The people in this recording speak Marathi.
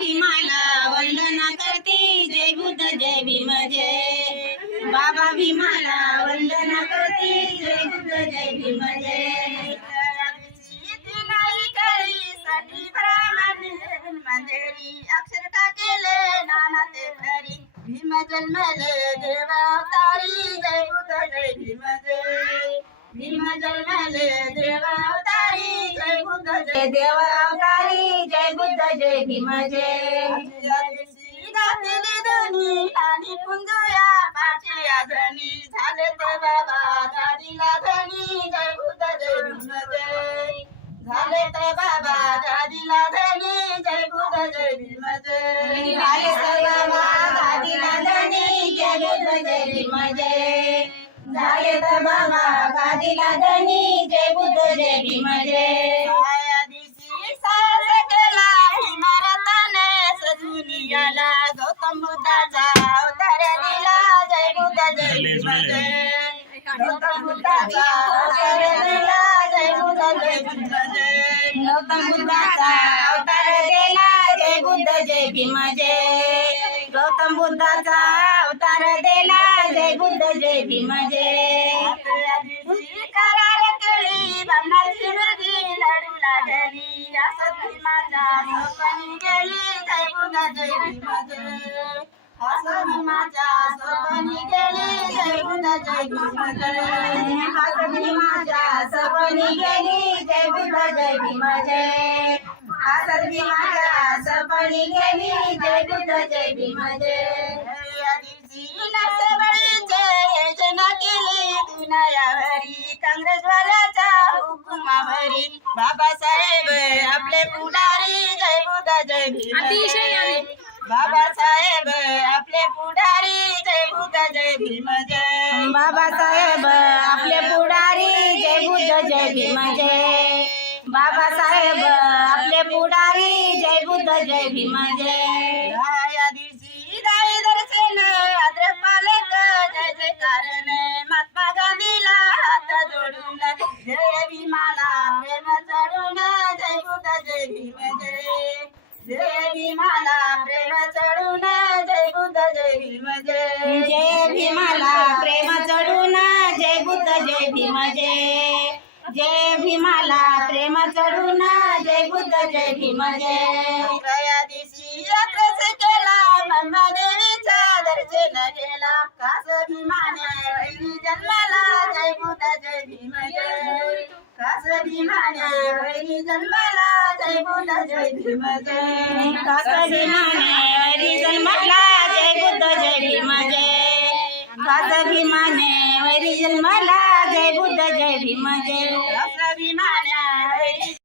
भीमाला वंदना करते जय बुद्ध जय भीम जय बाबा भीमाला वंदना करते जय बुद्ध जय भीम जय नाही कळीसाठी ब्राह्मण मंदिरी अक्षर टाकेले नाना ते खरी भीम जन्मले देव अवतारी जय बुद्ध जय भीम जय भीम जन्मले देव अवतारी जय बुद्ध जय देव अवतारी जय बुद्ध जय भीम जय घातले धनी आणि पुंजया पाचे धनी झाले ते बाबा गादीला धनी जय बुद्ध जय भीम जय झाले ते बाबा गादीला धनी जय बुद्ध जय भीम जय झाले ते बाबा गादीला धनी जय बुद्ध जय भीम जय झाले ते बाबा गादीला धनी जय बुद्ध जय भीम जय दुनियाला गौतम बुद्धाचा अवतार दिला जय बुद्ध जय भीम जय गौतम बुद्धाचा अवतार दिला जय बुद्ध जय भीम जय गौतम बुद्धाचा अवतार दिला जय बुद्ध जय भीम जय गौतम बुद्धाचा अवतार दिला जय बुद्ध जय भीम जय करार केली ब्रह्माची मुलगी लढू लागली असं भीमाच्या सोपनी गेली जय बुद्ध जय भीम जय असं भीमाच्या सोपनी गेली जय बुद्ध जय भीम जय असं भीमाच्या सोपनी गेली जय बुद्ध जय भीम जय असं भीमाच्या सोपनी गेली जय बुद्ध जय भीम जय काँग्रेसवाल्याचा हुकुमावरी बाबासाहेब आपले पुढारी जय बुद्ध जय भीम जय बाबासाहेब आपले पुढारी जय बुद्ध जय भीम जय बाबासाहेब आपले पुढारी जय बुद्ध जय भीम जय बाबासाहेब आपले पुढारी जय बुद्ध जय भीम जय दर्शन आद्रपालक जय जय कारण महात्मा गांधीला हात जोडून जय भीमाला प्रेम चढून जय बुद्ध जय भीम जय जय भीमाला प्रेम चढून जय बुद्ध जय भीम जय जय भीमाला प्रेम चढून जय बुद्ध जय भीम जय जय भीमाला प्रेम चढून जय बुद्ध जय भीम जय दिवशी यात्रेस केला ब्रह्मदेवीचा दर्शन केला कास भीमाने वैरी जन्माला जय बुद्ध जय भीम जय कास भीमाने वैरी जन्माला जय बुद्ध जय भीम जय कास भीमाने वैरी जन्माला जय बुद्ध जय भीम जय कास भीमाने वैरी जन्माला जय बुद्ध जय भीम जय कास भीमा